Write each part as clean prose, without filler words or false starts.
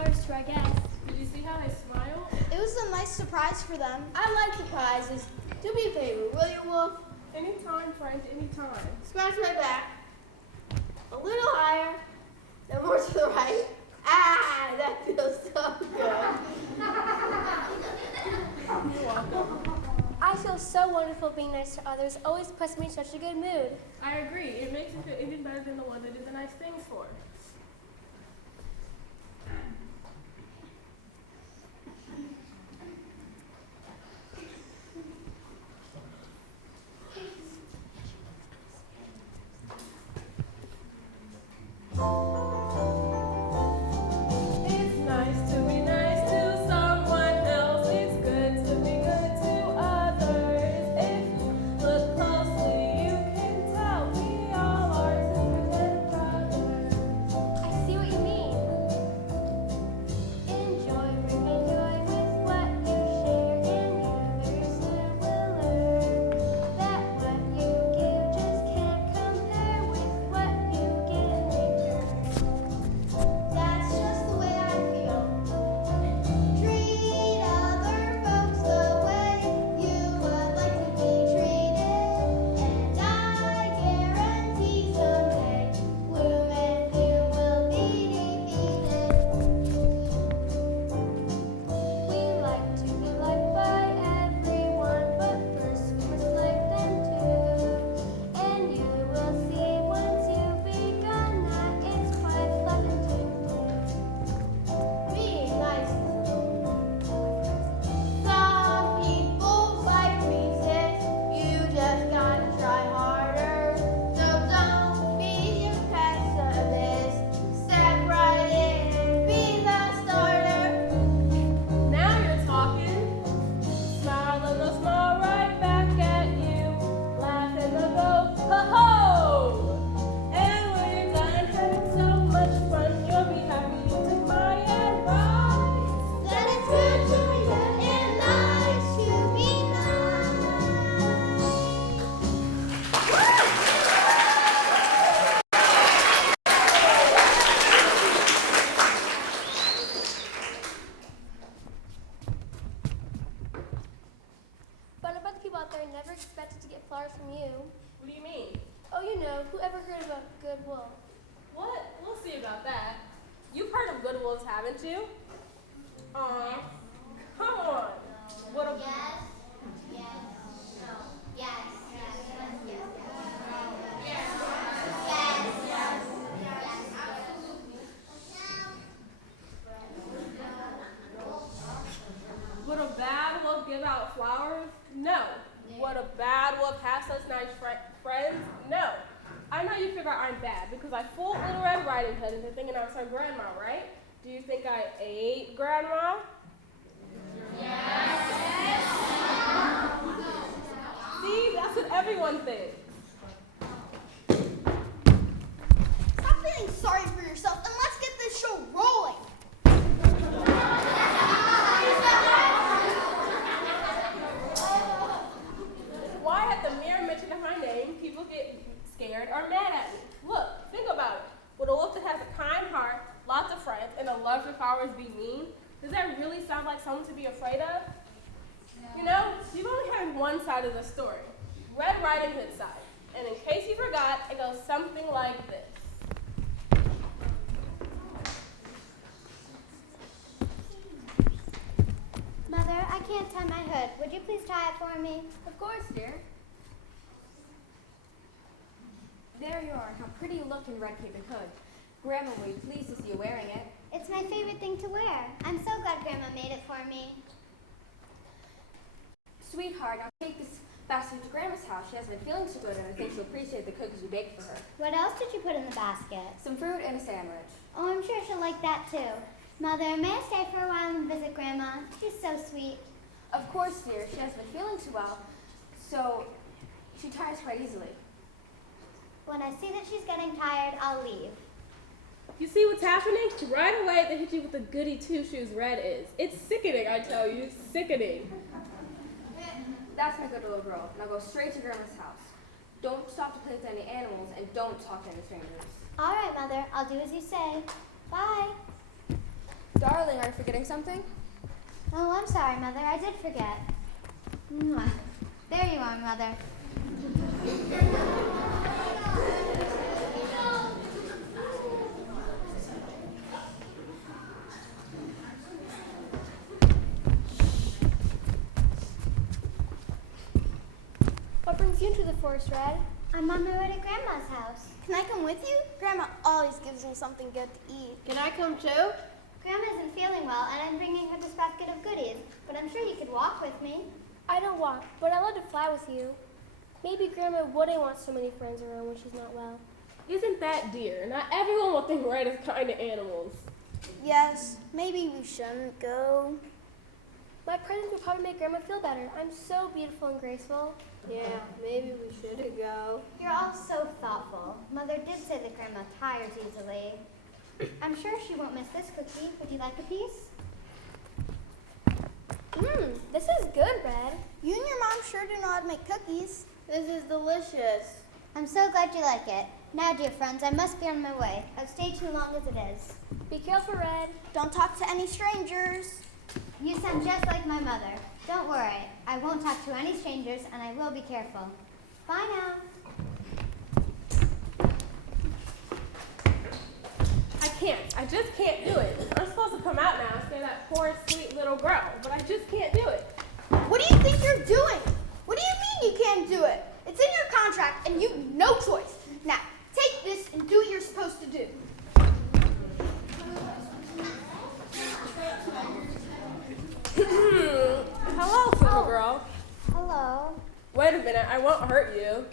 flowers to our guests. Did you see how they smile? It was a nice surprise for them. I like surprises. Do me a favor, will you, Wolf? Anytime, friend, anytime. Scratch my back. A little higher. Then more to the right. Ah, that feels so good. You're welcome. I feel so wonderful being nice to others. Always puts me in such a good mood. I agree. It makes you feel even better than the one that did the nice things for. It's nice to be nice to someone else. It's good to be good to others. If you look closely, you can tell we all are sisters and brothers. I see what you mean. Enjoy, bring joy with what you share, and you very soon will learn that what you give just can't compare with what you get in return. That's just the way I feel. Treat other folks the way you would like to be treated. And I guarantee someday, gloom and you will be defeated. We like to be liked by everyone, but first we must like them too. And you will see once you've begun that it's quite pleasant to do. Be nice. Some people like me, sis. You just gotta try harder. So don't be a pessimist. Step right in and be the starter. Now you're talking. Smile and they'll smile right back at you. Laugh and they'll go, ho-ho! And when you're done having so much fun, you'll be happy you took my advice. That it's good to be good and nice to be nice. But I bet the people out there never expected to get flowers from you. What do you mean? Oh, you know, who ever heard of a good wolf? What? We'll see about that. You've heard of good wolves, haven't you? Come on. What a Would a bad wolf give out flowers? No. Would a bad wolf have such nice friends? No. I know you figure I'm bad because I fooled Little Red Riding Hood into thinking I was her grandma, right? Do you think I ate grandma? See, that's what everyone thinks. Stop feeling sorry for yourself and let's get this show rolling. Why at the mere mention of my name, people get scared or mad at me? Look, think about it. Would a wolf that has a kind heart, lots of friends, and a love for flowers be mean? Does that really sound like someone to be afraid of? You know, you've only heard one side of the story, Red Riding Hood's side. And in case you forgot, it goes something like this. Mother, I can't tie my hood. Would you please tie it for me? Of course, dear. There you are. How pretty you look in red cape and hood. Grandma will be pleased to see you wearing it. It's my favorite thing to wear. I'm so glad Grandma made it for me. Sweetheart, now take this basket to Grandma's house. She hasn't been feeling so good, and I think she'll appreciate the cookies we baked for her. What else did you put in the basket? Some fruit and a sandwich. Oh, I'm sure she'll like that too. Mother, may I stay for a while and visit Grandma? She's so sweet. Of course, dear. She hasn't been feeling too well, so she tires quite easily. When I see that she's getting tired, I'll leave. You see what's happening? Right away, they hit you with the goody two-shoes Red is. It's sickening, I tell you, sickening. That's my good little girl. Now go straight to Grandma's house. Don't stop to play with any animals, and don't talk to any strangers. All right, Mother. I'll do as you say. Bye. Darling, are you forgetting something? Oh, I'm sorry, Mother. I did forget. Mwah. There you are, Mother. What brings you into the forest, Red? I'm on my way to Grandma's house. Can I come with you? Grandma always gives me something good to eat. Can I come too? Grandma isn't feeling well, and I'm bringing her this basket of goodies. But I'm sure you could walk with me. I don't walk, but I'd love to fly with you. Maybe Grandma wouldn't want so many friends around when she's not well. Isn't that dear? Not everyone will think Red is kind to animals. Yes, maybe we shouldn't go. My presence would probably make Grandma feel better. I'm so beautiful and graceful. Yeah, maybe we shouldn't go. You're all so thoughtful. Mother did say that Grandma tires easily. I'm sure she won't miss this cookie. Would you like a piece? This is good, Red. You and your mom sure do know how to make cookies. This is delicious. I'm so glad you like it. Now, dear friends, I must be on my way. I've stayed too long as it is. Be careful, Red. Don't talk to any strangers. You sound just like my mother. Don't worry. I won't talk to any strangers, and I will be careful. Bye now. I can't. I just can't do it. I'm supposed to come out now and say that poor, sweet little girl, but I just can't do it. What do you think you're doing? What do you mean you can't do it? It's in your contract and you've no choice. Now, take this and do what you're supposed to do. Hello, little girl. Hello. Wait a minute. I won't hurt you.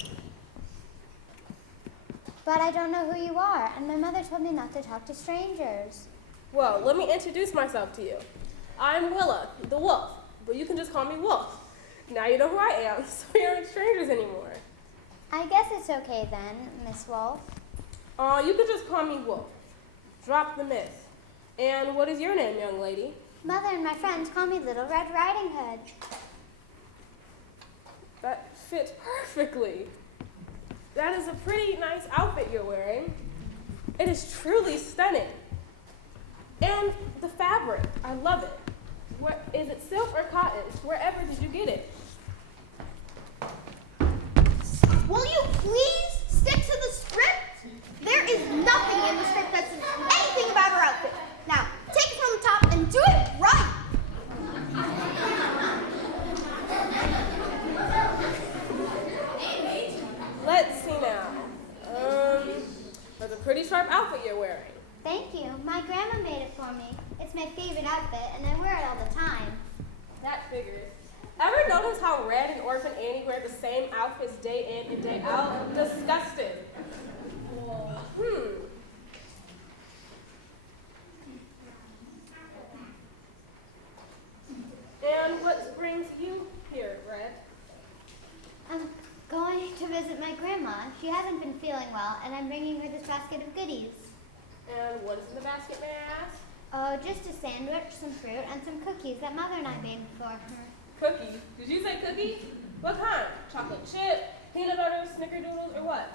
But I don't know who you are, and my mother told me not to talk to strangers. Well, let me introduce myself to you. I'm Willa, the wolf, but you can just call me Wolf. Now you know who I am, so we aren't strangers anymore. I guess it's okay then, Miss Wolf. You could just call me Wolf. Drop the myth. And what is your name, young lady? Mother and my friends call me Little Red Riding Hood. That fits perfectly. That is a pretty nice outfit you're wearing. It is truly stunning. And the fabric, I love it. Where, is it silk or cotton? Wherever did you get it? Will you please stick to the script? There is nothing in the script that says anything about her outfit. Now, take it from the top and do it right. Let's see now. That's a pretty sharp outfit you're wearing. Thank you. My grandma made it for me. It's my favorite outfit, and I wear it all the time. That figures. Ever notice how Red and Orphan Annie wear the same outfits day in and day out? Disgusting. And what brings you here, Red? I'm going to visit my grandma. She hasn't been feeling well, and I'm bringing her this basket of goodies. And what is in the basket, may I ask? Oh, just a sandwich, some fruit, and some cookies that Mother and I made for her. Cookies? Did you say cookies? What kind? Chocolate chip, peanut butter, snickerdoodles, or what?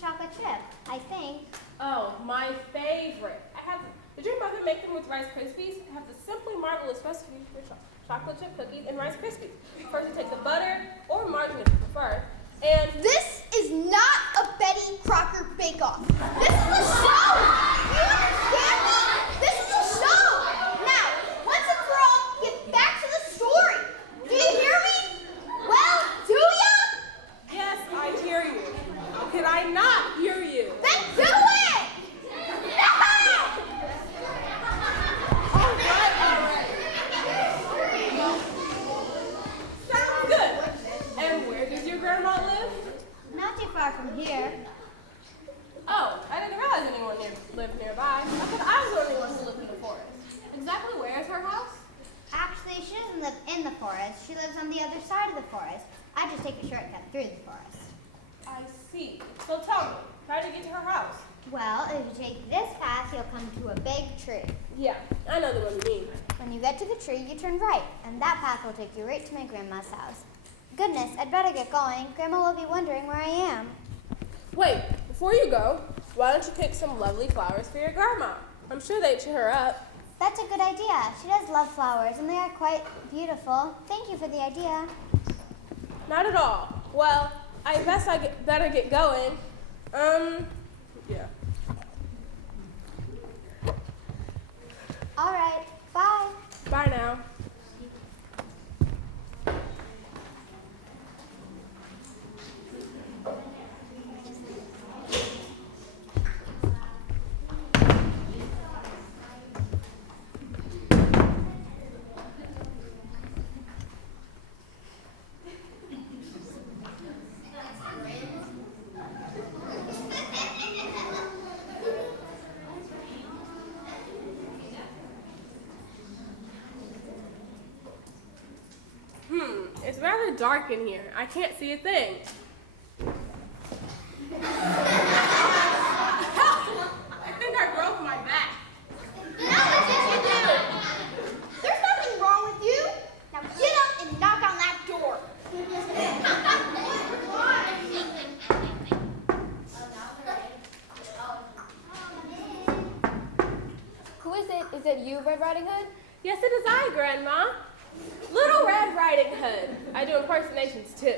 Chocolate chip, I think. Oh, my favorite. Did your mother make them with Rice Krispies? I have the simply marvelous recipe for chocolate chip cookies and Rice Krispies. First, you take the butter, or margarine if you prefer, and This is not a Betty Crocker bake-off. This is a show. Do you understand me? This is a show. Now, once and for all, get back to the story. Do you hear me? Well, do ya? yes, I hear you. How could I not hear you? Then do it! All right. Sounds good. And where does your grandma live? Not too far from here. Oh, I didn't realize anyone lived nearby. I thought I was the only one who lived in the forest. Exactly where is her house? Actually, she doesn't live in the forest. She lives on the other side of the forest. I just take a shortcut through the forest. I see. So tell me, how to get to her house? Well, if you take this path, you'll come to a big tree. Yeah, I know the one you mean. When you get to the tree, you turn right, and that path will take you right to my grandma's house. Goodness, I'd better get going. Grandma will be wondering where I am. Wait, before you go, why don't you pick some lovely flowers for your grandma? I'm sure they'd cheer her up. That's a good idea. She does love flowers, and they are quite beautiful. Thank you for the idea. Not at all. Well, I guess better get going. Yeah. All right. Bye. Bye now. It's rather dark in here. I can't see a thing. I think I broke my back. Now what did you do? There's nothing wrong with you. Now get up and knock on that door. Who is it? Is it you, Red Riding Hood? Yes, it is I, Grandma. Little Red Riding Hood. I do impersonations too.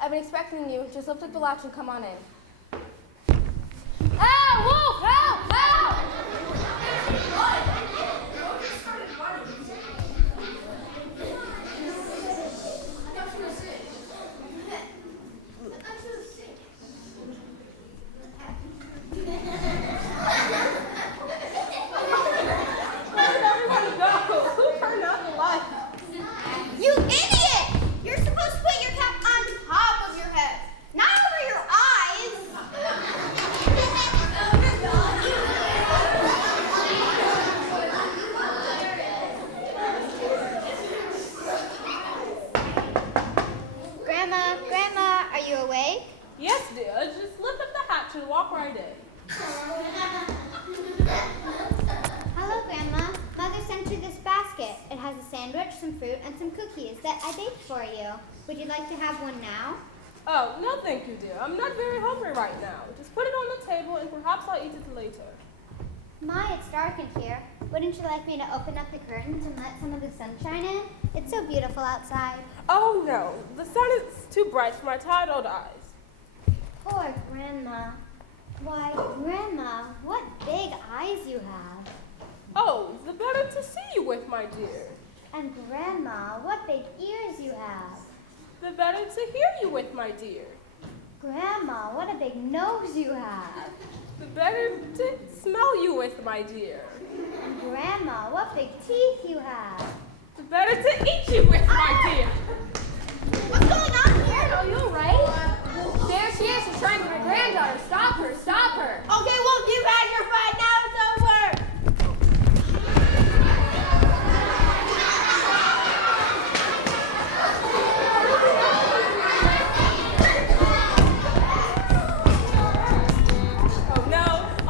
I've been expecting you. Just lift up the latch and come on in. Ah, Wolf! Help! Help! Where did everybody go? Who turned out the light? You idiot! You're supposed to put your cap on top of your head, not over your eyes. Grandma, are you awake? Yes, dear. Just lift up the hatch and walk right in. Hello, Grandma. Mother sent you this basket. It has a sandwich, some fruit, and some cookies that I baked for you. Would you like to have one now? Oh, no thank you, dear. I'm not very hungry right now. Just put it on the table and perhaps I'll eat it later. My, it's dark in here. Wouldn't you like me to open up the curtains and let some of the sunshine in? It's so beautiful outside. Oh, no. The sun is too bright for my tired old eyes. Poor Grandma. Why, Grandma, what big eyes you have. Oh, the better to see you with, my dear. And Grandma, what big ears you have. The better to hear you with, my dear. Grandma, what a big nose you have. The better to smell you with, my dear. And Grandma, what big teeth you have. The better to eat you with, my dear. What's going on here? Are you alright? There she is. She's trying to be my granddaughter. Stop her. Stop her. Okay, well, you've had your fight. Now it's over.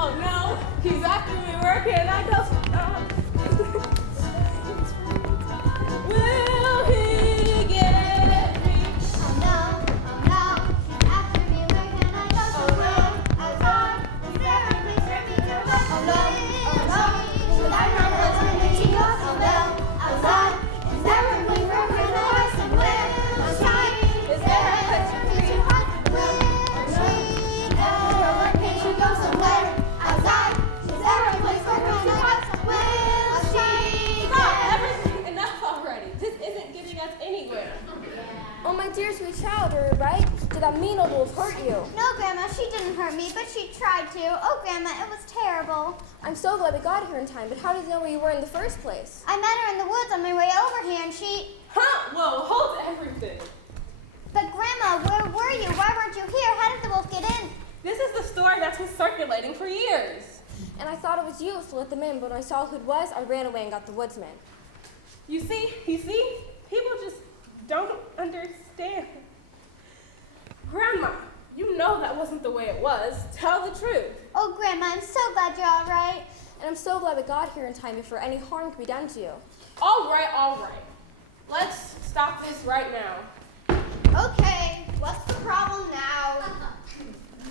Oh no, he's after me. Where can I go? Will he get me? Oh no, she's after me. Where can I go? Somewhere outside. Is there a place for me to run? Oh no, should I run away? Where she goes? Oh no, outside. Is there a place for me to run? Somewhere outside. Is there a place for me to hide? Will she go? Where can she go? Somewhere outside. Is there a place for her to hide? Will she Stop everything. Enough already. This isn't getting us anywhere. Oh, my dear sweet child, are you right? Did that mean old wolf hurt you? No, Grandma, she didn't hurt me, but she tried to. Oh, Grandma, it was terrible. I'm so glad we got here in time, but how did you know where you were in the first place? I met her in the woods on my way over here, and she... Huh? Whoa, hold everything. But, Grandma, where were you? Why weren't you here? How did the wolf get in? This is the story that's been circulating for years. And I thought it was you, so let them in, but when I saw who it was, I ran away and got the woodsman. You see, people just don't understand. Grandma, you know that wasn't the way it was. Tell the truth. Oh, Grandma, I'm so glad you're all right. And I'm so glad we got here in time before any harm could be done to you. All right. Let's stop this right now. Okay, what's the problem now?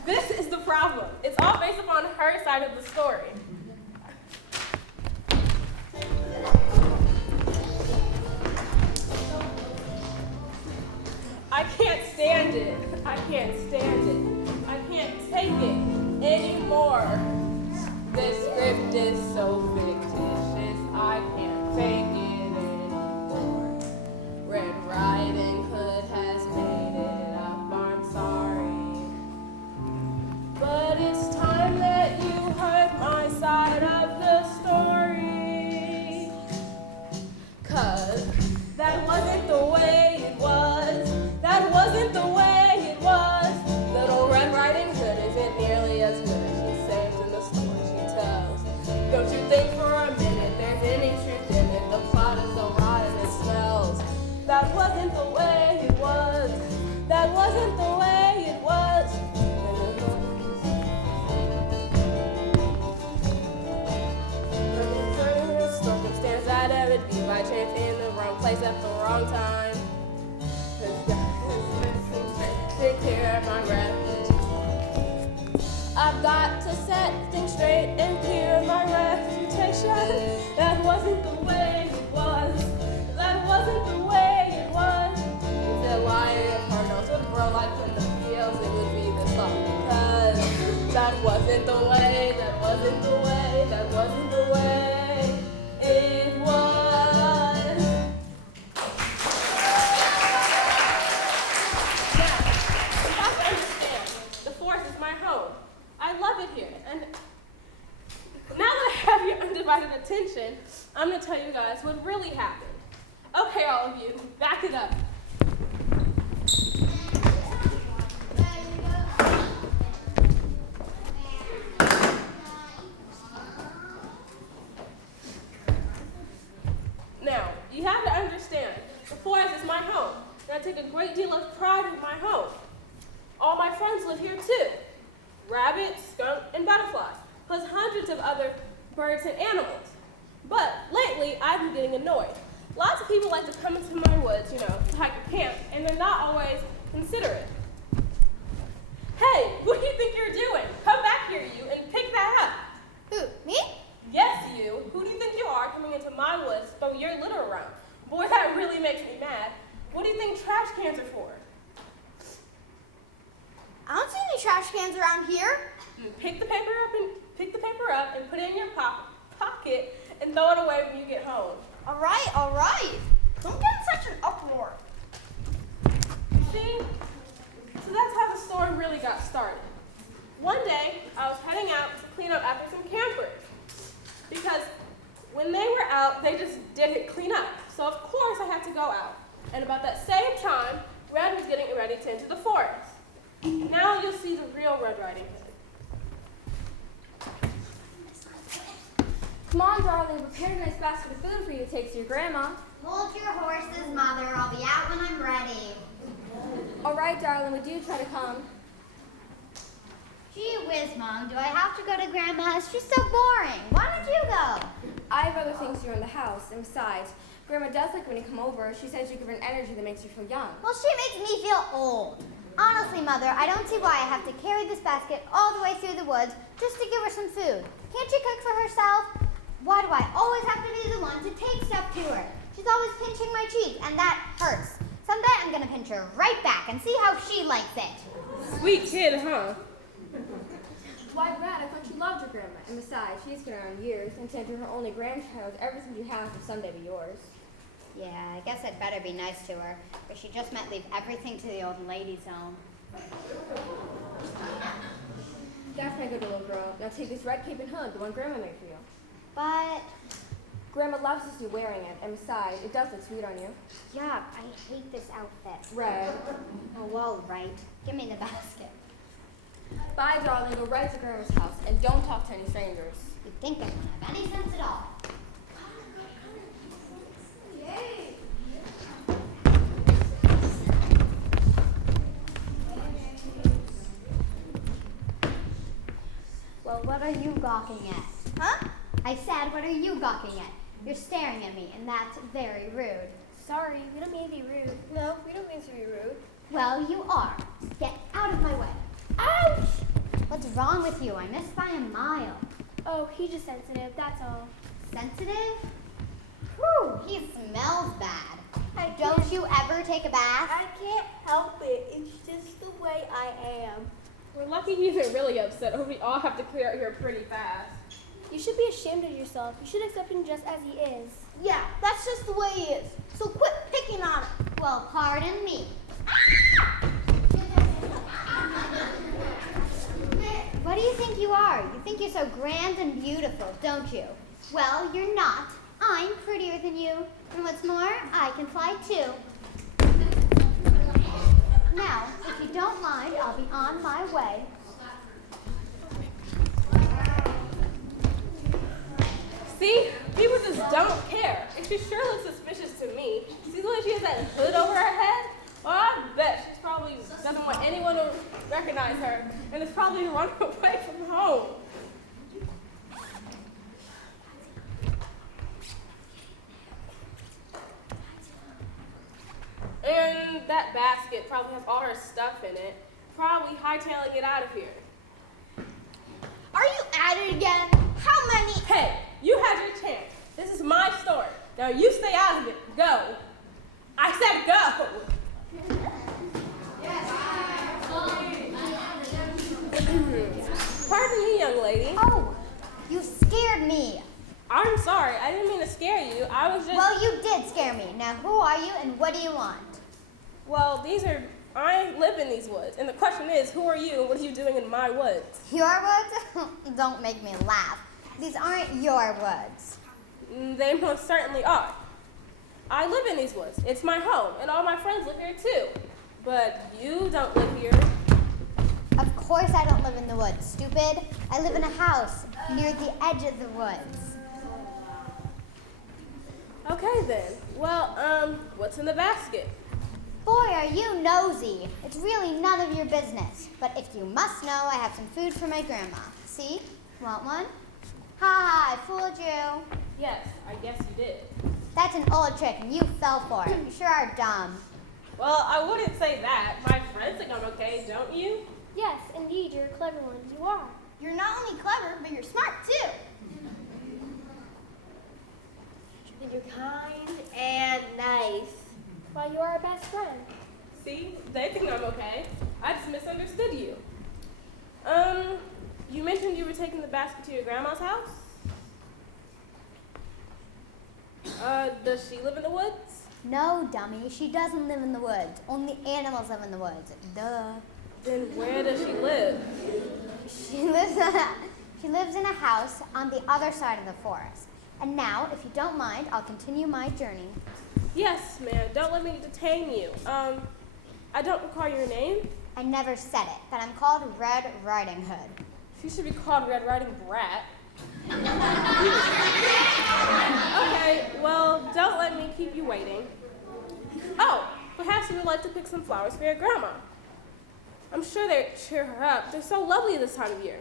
This is the problem. It's all based upon her side of the story. it. I can't stand it. I can't take it anymore. This script is so fictitious. I can't take it anymore. Red Riding Hood has made it up. I'm sorry. But it's time that you heard my side of the story. 'Cause that wasn't the way it was. That wasn't the way it was. Little Red Riding Hood isn't nearly as good as she sings in the story she tells. Don't you think for a minute there's any truth in it? The plot is so rotten it smells. That wasn't the way it was. That wasn't the way it was. Circumstance that I would be by chance in the wrong place at the wrong time. Take care of my reputation. I've got to set things straight and clear my reputation. That wasn't the way it was. That wasn't the way it was. If the liar of her nose would grow like in the fields, it would be this long. Because that wasn't the way, that wasn't the way, that wasn't the way it was. Now, you have to understand, the forest is my home. I love it here. And now that I have your undivided attention, I'm going to tell you guys what really happened. Okay, all of you, back it up. Now, you have to understand, the forest is my home, and I take a great deal of pride in my home. All my friends live here too. Rabbits, skunk, and butterflies, plus hundreds of other birds and animals. But lately, I've been getting annoyed. Lots of people like to come into my woods, to hike a camp, and they're not always considerate. Hey, what do you think you're doing? Come back here, you, and pick that up. Who, me? Yes, you. Who do you think you are coming into my woods, throwing your litter around? Boy, that really makes me mad. What do you think trash cans are for? I don't see any trash cans around here. Pick the paper up and put it in your pocket and throw it away when you get home. All right. Don't get in such an uproar. See? So that's how the story really got started. One day, I was heading out to clean up after some campers. Because when they were out, they just didn't clean up. So of course I had to go out. And about that same time, Red was getting ready to enter the forest. Now you'll see the real Red Riding Hood. Come on, darling, prepared a nice basket of food for you to take to your grandma. Hold your horses, Mother. I'll be out when I'm ready. All right, darling, we do try to come. Gee whiz, Mom. Do I have to go to Grandma's? She's so boring. Why don't you go? I have other things to do in the house, and besides, Grandma does like when you come over. She says you give her an energy that makes you feel young. Well, she makes me feel old. Honestly, Mother, I don't see why I have to carry this basket all the way through the woods just to give her some food. Can't she cook for herself? Why do I always have to be the one to take stuff to her? She's always pinching my cheek, and that hurts. Someday I'm going to pinch her right back and see how she likes it. Sweet kid, huh? Why, Brad, I thought you loved your grandma. And besides, she's been around years, and to enter her only grandchild, everything you have will someday be yours. Yeah, I guess I'd better be nice to her, but she just meant leave everything to the old ladies' home. That's my good little girl. Now take this red cape and hood, the one Grandma made for you. But, Grandma loves to see you wearing it, and besides, it does look sweet on you. yuck, I hate this outfit. Red. Oh, well, right. Give me the basket. Bye, darling. Go right to Grandma's house, and don't talk to any strangers. You'd think I don't have any sense at all. Well, what are you gawking at? Huh? I said, what are you gawking at? You're staring at me, and that's very rude. Sorry, we don't mean to be rude. No, we don't mean to be rude. Well, you are. Get out of my way. Ouch! What's wrong with you? I missed by a mile. Oh, he's just sensitive, that's all. Sensitive? Whew, he smells bad. Don't you ever take a bath? I can't help it. It's just the way I am. We're lucky he isn't really upset, or we all have to clear out here pretty fast. You should be ashamed of yourself. You should accept him just as he is. Yeah, that's just the way he is. So quit picking on him. Well, pardon me. What do you think you are? You think you're so grand and beautiful, don't you? Well, you're not. I'm prettier than you. And what's more, I can fly too. Now, if you don't mind, I'll be on my way. See? People just don't care. And she sure looks suspicious to me. See the way she has that hood over her head? Well, I bet she probably doesn't want anyone to recognize her and is probably running away from home. And that basket probably has all her stuff in it. Probably hightailing it out of here. Are you at it again? How many? Hey, you had your chance. This is my story. Now you stay out of it. Go. I said go. Pardon me, young lady. Oh, you scared me. I'm sorry. I didn't mean to scare you. I was just... Well, you did scare me. Now, who are you and what do you want? Well, I live in these woods. And the question is, who are you and what are you doing in my woods? Your woods? Don't make me laugh. These aren't your woods. They most certainly are. I live in these woods. It's my home, and all my friends live here too. But you don't live here. Of course I don't live in the woods, stupid. I live in a house near the edge of the woods. Okay then. Well, what's in the basket? Boy, are you nosy. It's really none of your business. But if you must know, I have some food for my grandma. See? Want one? Ha ha, I fooled you. Yes, I guess you did. That's an old trick and you fell for it. You sure are dumb. Well, I wouldn't say that. My friends think I'm okay, don't you? Yes, indeed, you're a clever one. You are. You're not only clever, but you're smart too. And you're kind and nice. Well, you are our best friend. See? They think I'm okay. I just misunderstood you. You mentioned you were taking the basket to your grandma's house? Does she live in the woods? No, dummy, she doesn't live in the woods. Only animals live in the woods. Duh. Then where does she live? She lives in a house on the other side of the forest. And now, if you don't mind, I'll continue my journey. Yes, ma'am. Don't let me detain you. I don't recall your name. I never said it, but I'm called Red Riding Hood. She should be called Red Riding Brat. Okay, well, don't let me keep you waiting. Oh, perhaps you would like to pick some flowers for your grandma. I'm sure they'd cheer her up. They're so lovely this time of year.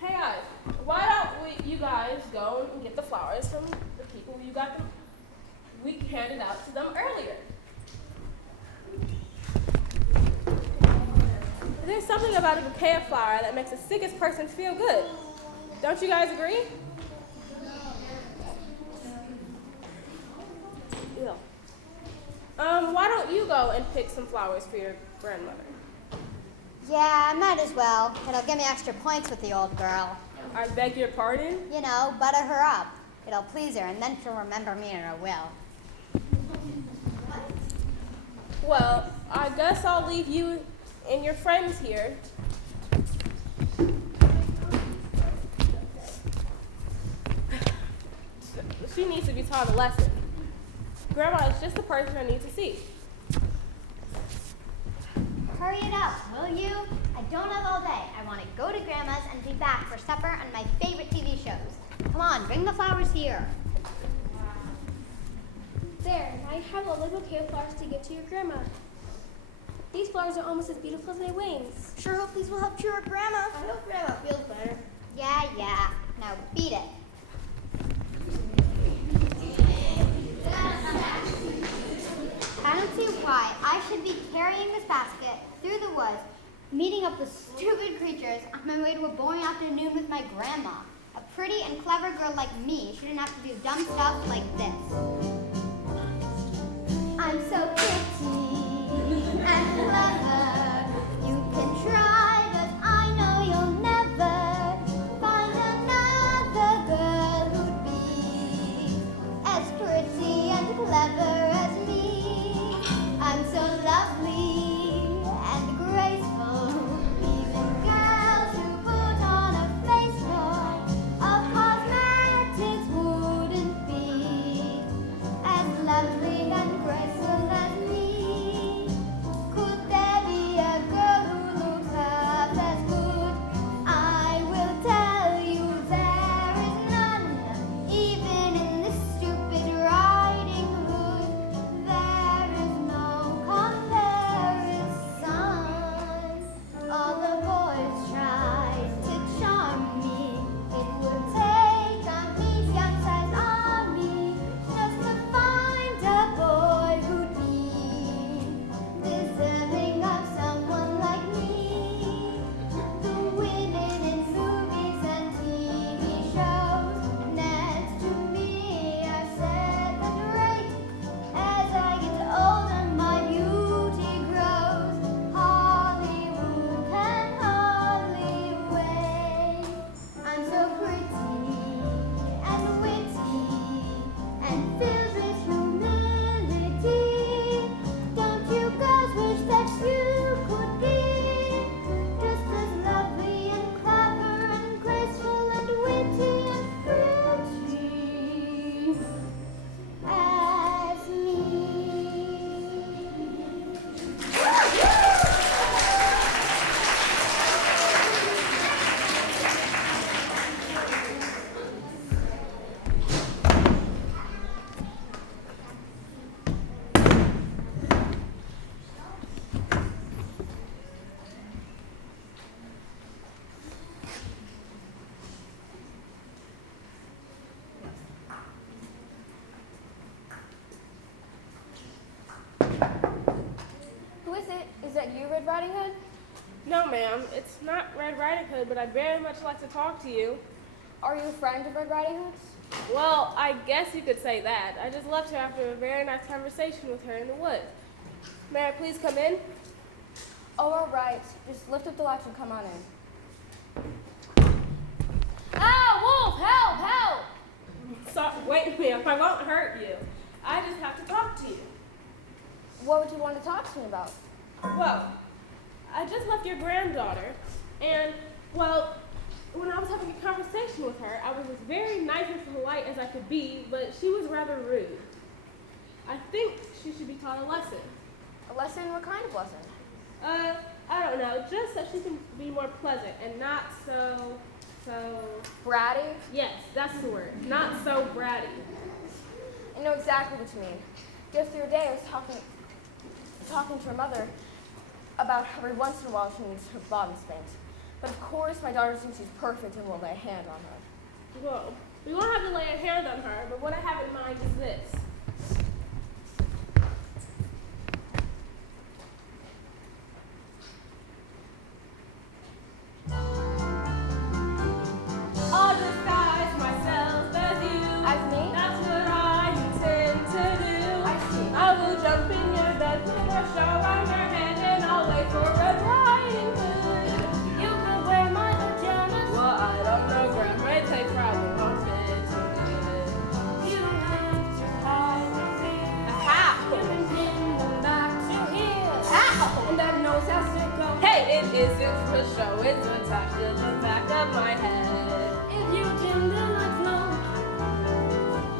Hey guys, why don't you guys go and get the flowers from the people you got them? We handed out to them earlier. There's something about a bouquet of flower that makes the sickest person feel good. Don't you guys agree? Yeah. Why don't you go and pick some flowers for your grandmother? Yeah, I might as well. It'll give me extra points with the old girl. I beg your pardon? You know, butter her up. It'll please her, and then she'll remember me in her will. Well, I guess I'll leave you and your friends here. She needs to be taught a lesson. Grandma is just the person I need to see. Hurry it up, will you? I don't have all day. I want to go to Grandma's and be back for supper and my favorite TV shows. Come on, bring the flowers here. There, now you have a little bouquet of flowers to give to your grandma. These flowers are almost as beautiful as my wings. Sure hope these will help cheer her grandma. I hope grandma feels better. Yeah. Now beat it. I don't see why I should be carrying this basket through the woods, meeting up with stupid creatures on my way to a boring afternoon with my grandma. A pretty and clever girl like me shouldn't have to do dumb stuff like this. I'm I'm so pretty and clever. You can try, but I know you'll never find another girl who'd be as pretty and clever as me. I'm so lovely and graceful. Even girls who put on a face full of cosmetics wouldn't be as lovely and graceful as me. Could there be a girl who looks half as good? I will tell you there is none. Even in this stupid riding hood, there is no comparison. All the boys try to charm me. It would take a medium-sized army just to find a boy who'd be deserving of someone like me. The women in movies and TV shows next to me are second rate. As I get older, my beauty grows. Hollywood can hardly wait. I'm so pretty and witty and filled with humility. Don't you girls wish that you could be just as lovely and clever and graceful and witty and pretty as me? Who is it? Is that you, Red Riding Hood? No, ma'am, it's not Red Riding Hood, but I'd very much like to talk to you. Are you a friend of Red Riding Hood's? Well, I guess you could say that. I just left her after a very nice conversation with her in the woods. May I please come in? Oh, all right. Just lift up the latch and come on in. Ah, Wolf, help, help! Wait, ma'am, I won't hurt you. I just have to talk to you. What would you want to talk to me about? Well, I just left your granddaughter, and, well, when I was having a conversation with her, I was as very nice and polite as I could be, but she was rather rude. I think she should be taught a lesson. A lesson? What kind of lesson? I don't know, just so she can be more pleasant and not so... Bratty? Yes, that's the word. Not so bratty. I know exactly what you mean. Just the other day I was talking to her mother about how every once in a while she needs her bottom spanked. But of course my daughter thinks she's perfect and won't lay a hand on her. Well, we won't have to lay a hand on her, but what I have in mind is this. I'll disguise myself as you. As me? That's what I intend to do. I see. I will jump in your bed with a show on your head and I'll wait for Red Riding Hood. You can wear my pajamas. Well, I don't know, Grandma. They probably won't fit too good. You have to hide the fear. How? You can pin them back to here. How? And that nose has to go. Hey, it isn't for show. It's attached to the back of my head. If you dim the lights low,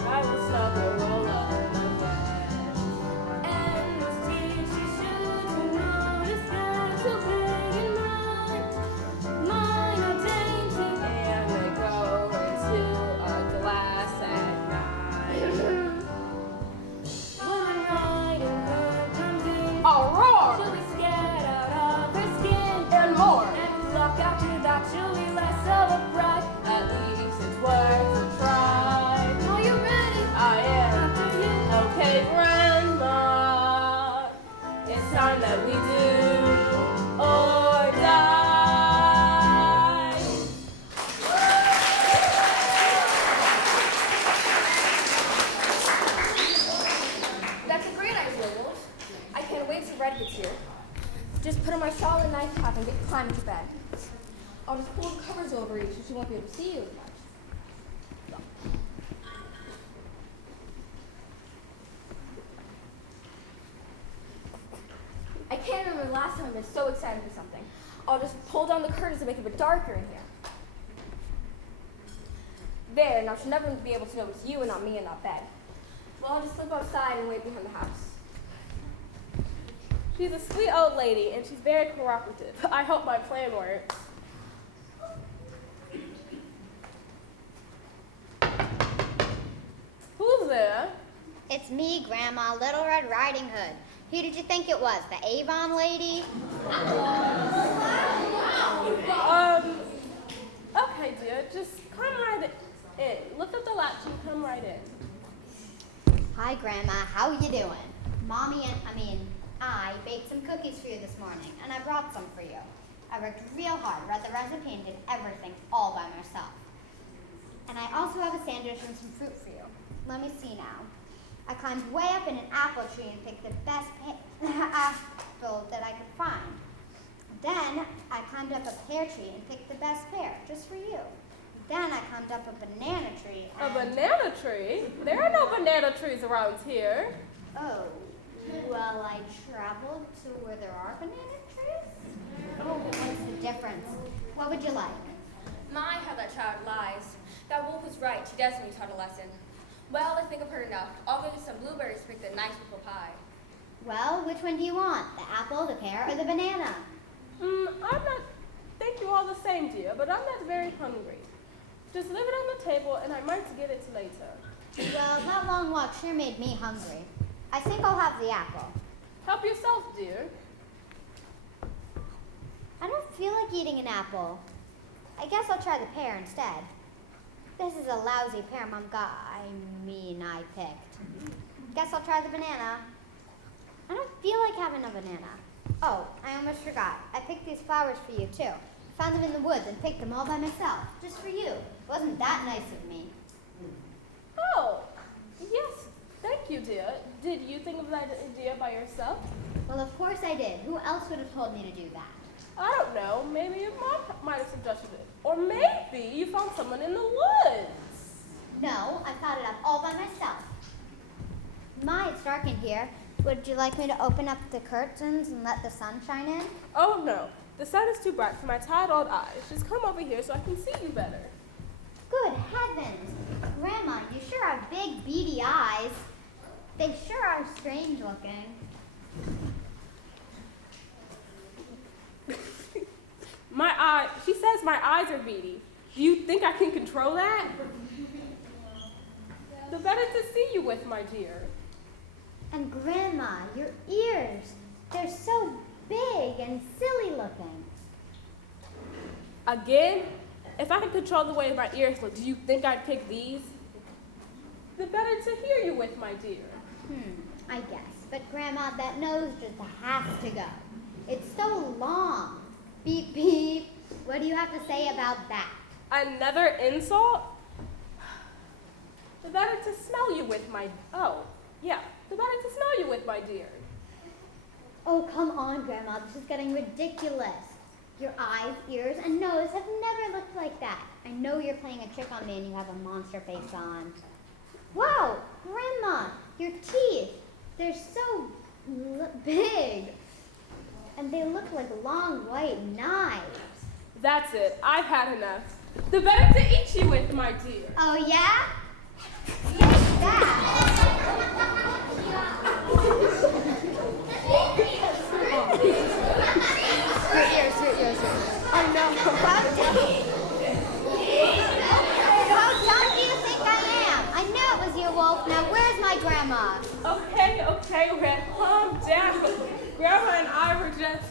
I will snuggle and roll up in the bed. And those tears you should notice they're so big and mine are dainty and they go into a glass at night. When Riding Hood comes in, a roar! She'll be scared out of her skin and more. And look after that, she'll be less of a brat. At least it's worth a try. Are you ready? I am. After you. Okay, Grandma. It's time that we do or die. That's a great idea, Wolf. hungry, so she won't be able to see you as much. I can't remember the last time I've been so excited for something. I'll just pull down the curtains to make it a bit darker in here. There, now she'll never be able to know it's you and not me in that bed. Well, I'll just slip outside and wait behind the house. She's a sweet old lady, and she's very cooperative. I hope my plan works. Who's there? It's me, Grandma, Little Red Riding Hood. Who did you think it was? The Avon lady? Okay, dear, just come right in. Lift up the latch and come right in. Hi, Grandma. How you doing? I baked some cookies for you this morning, and I brought some for you. I worked real hard, read the recipe, and did everything all by myself. And I also have a sandwich and some fruit for you. Let me see now. I climbed way up in an apple tree and picked the best apple that I could find. Then I climbed up a pear tree and picked the best pear, just for you. Then I climbed up a banana tree A and... banana tree? There are no banana trees around here. Oh, well, I traveled to where there are banana trees? Oh, what's the difference? What would you like? My, how that child lies. That wolf was right. She does need taught a lesson. Well, I think I've heard enough. I'll get you some blueberries to make the nice apple pie. Well, which one do you want? The apple, the pear, or the banana? Thank you all the same, dear, but I'm not very hungry. Just leave it on the table, and I might get it later. Well, that long walk sure made me hungry. I think I'll have the apple. Help yourself, dear. I don't feel like eating an apple. I guess I'll try the pear instead. This is a lousy pear I picked. Guess I'll try the banana. I don't feel like having a banana. Oh, I almost forgot. I picked these flowers for you, too. Found them in the woods and picked them all by myself, just for you. Wasn't that nice of me? Oh, yes, thank you, dear. Did you think of that idea by yourself? Well, of course I did. Who else would have told me to do that? I don't know. Maybe your mom might have suggested it. Or maybe you found someone in the woods. No, I thought it up all by myself. My, it's dark in here. Would you like me to open up the curtains and let the sun shine in? Oh, no. The sun is too bright for my tired old eyes. Just come over here so I can see you better. Good heavens! Grandma, you sure have big, beady eyes. They sure are strange looking. She says my eyes are beady. Do you think I can control that? The better to see you with, my dear. And Grandma, your ears, they're so big and silly looking. Again, if I could control the way my ears look, do you think I'd pick these? The better to hear you with, my dear. I guess. But Grandma, that nose just has to go. It's so long. Beep, beep. What do you have to say about that? Another insult? The better to smell you with, my... Oh, yeah. The better to smell you with, my dear. Oh, come on, Grandma. This is getting ridiculous. Your eyes, ears, and nose have never looked like that. I know you're playing a trick on me and you have a monster face on. Wow, Grandma, your teeth. They're so big. And they look like long white knives. That's it. I've had enough. The better to eat you with, my dear. Oh, yeah? What's that? Her ears. I know. How dumb do you think I am? I knew it was you, Wolf. Now, where's my grandma? Okay, Red. Calm down. Grandma and I were just...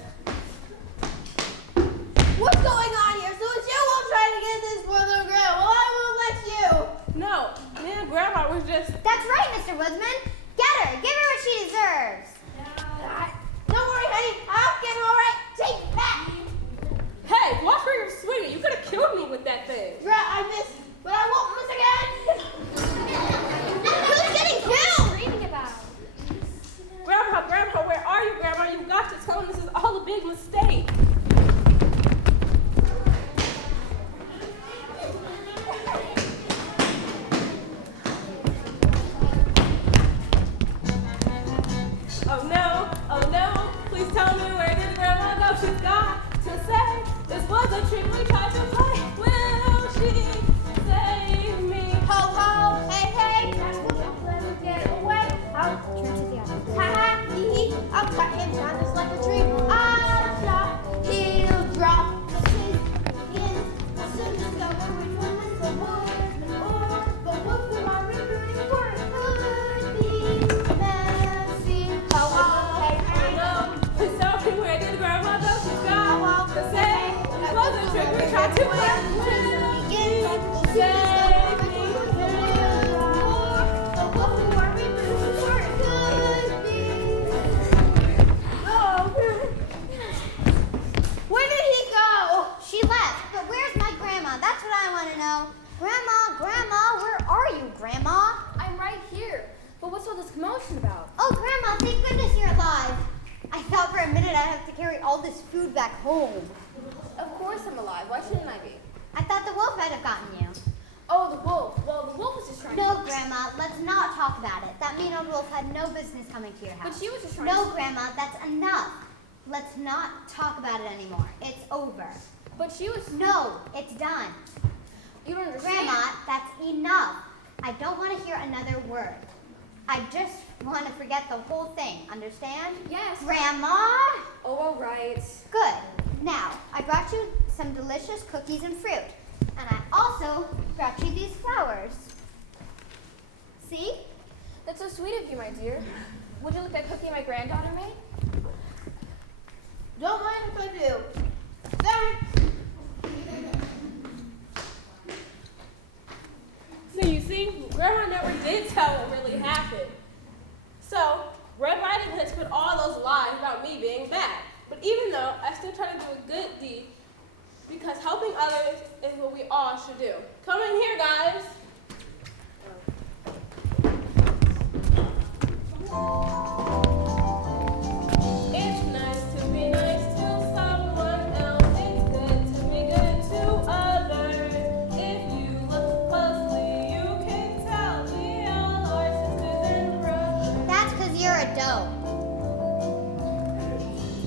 What's going on here? So it's you all trying to get this poor little girl. Well, I won't let you. No, me and Grandma were just... That's right, Mr. Woodsman. Get her. Give her what she deserves. Don't worry, honey. I'll get her all right. Take it back. Hey, watch where you're swinging. You could have killed me with that thing. I missed, but I won't miss again. Who's getting killed? Screaming about. Grandma, where are you, Grandma? You've got to tell him this is all a big mistake. this commotion about? Oh, Grandma, thank goodness you're alive. I thought for a minute I'd have to carry all this food back home. Of course I'm alive. Why shouldn't I be? I thought the wolf had have gotten you. Oh, the wolf. Well, the wolf was just trying No, Grandma, let's not talk about it. That mean old wolf had no business coming to your But house. she was just trying No, Grandma, that's enough. Let's not talk about it anymore. It's over. But she was... No, it's done. You don't understand. Grandma, that's enough. I don't want to hear another word. I just want to forget the whole thing, understand? Yes. Grandma? Oh, all right. Good. Now, I brought you some delicious cookies and fruit. And I also brought you these flowers. See? That's so sweet of you, my dear. Would you like that cookie my granddaughter made? Don't mind if I do. Thanks. So you see, Grandma never did tell what really happened. So, Red Riding Hood put all those lies about me being bad. But even though, I still try to do a good deed because helping others is what we all should do. Come in here, guys. It's nice to be nice to someone else. It's good to be good to others. If you look closely, you can tell we all are sisters and brothers. That's because you're a dope.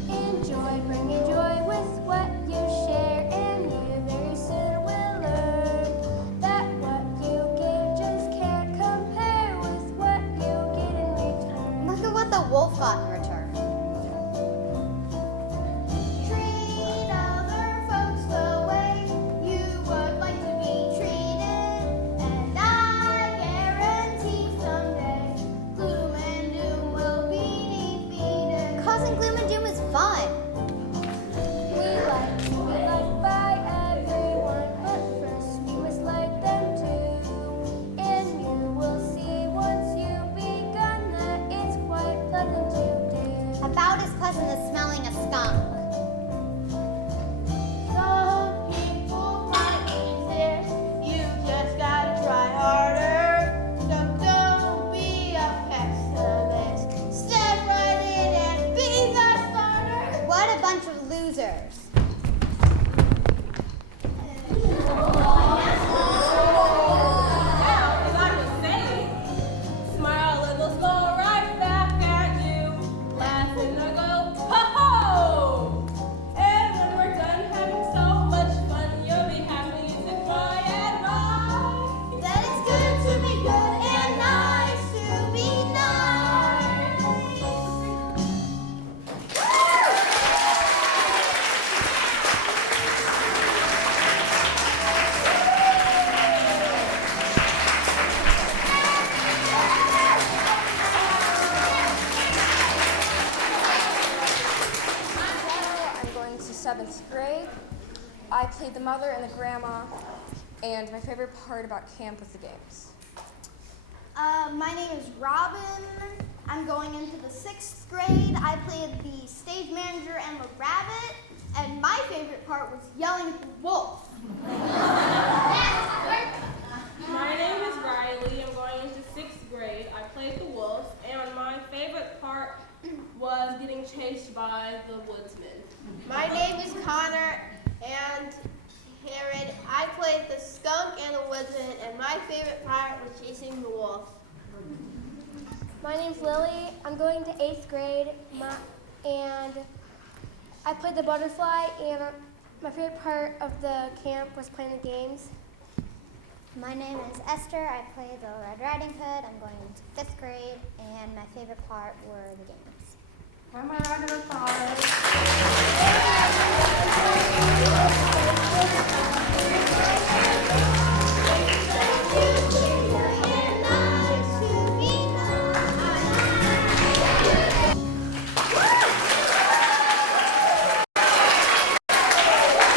Enjoy, bringing joy with what you share, and you very soon will learn that what you give just can't compare with what you get in return. Look at what the wolf got in return. Treat other folks the way you would like to be treated, and I guarantee someday gloom and doom will be defeated. Causing gloom and doom is fun. We like to be loved by everyone, but first we must like them too. And you will see once you've begun that it's quite pleasant to do. About as pleasant as smelling a skunk. Some people might resist, you just gotta try harder. So don't be a pessimist. Step right in and be the starter. What a bunch of losers. Now, as I was saying, smile and they'll smile right back at you. Laugh and they'll go, ho-ho! And when we're done having so much fun, you'll be happy to cry and rise. That it's good to be good and nice to be nice. Now I'm going to 7th grade. I played the mother and the grandma, and my favorite part about camp was the games. My name is Robin. I'm going into the 6th grade. I played the stage manager and the rabbit, and my favorite part was yelling at the wolf. My name is Riley. I'm going into 6th grade. I played the wolf, and my favorite part was getting chased by the woodsman. My name is Connor and Herod. I played the skunk and the woodsman, and my favorite part was chasing the wolf. My name's Lily. I'm going to 8th grade, and I played the butterfly, and my favorite part of the camp was playing the games. My name is Esther. I played the Red Riding Hood. I'm going into 5th grade, and my favorite part were the games. I'm a riding a car.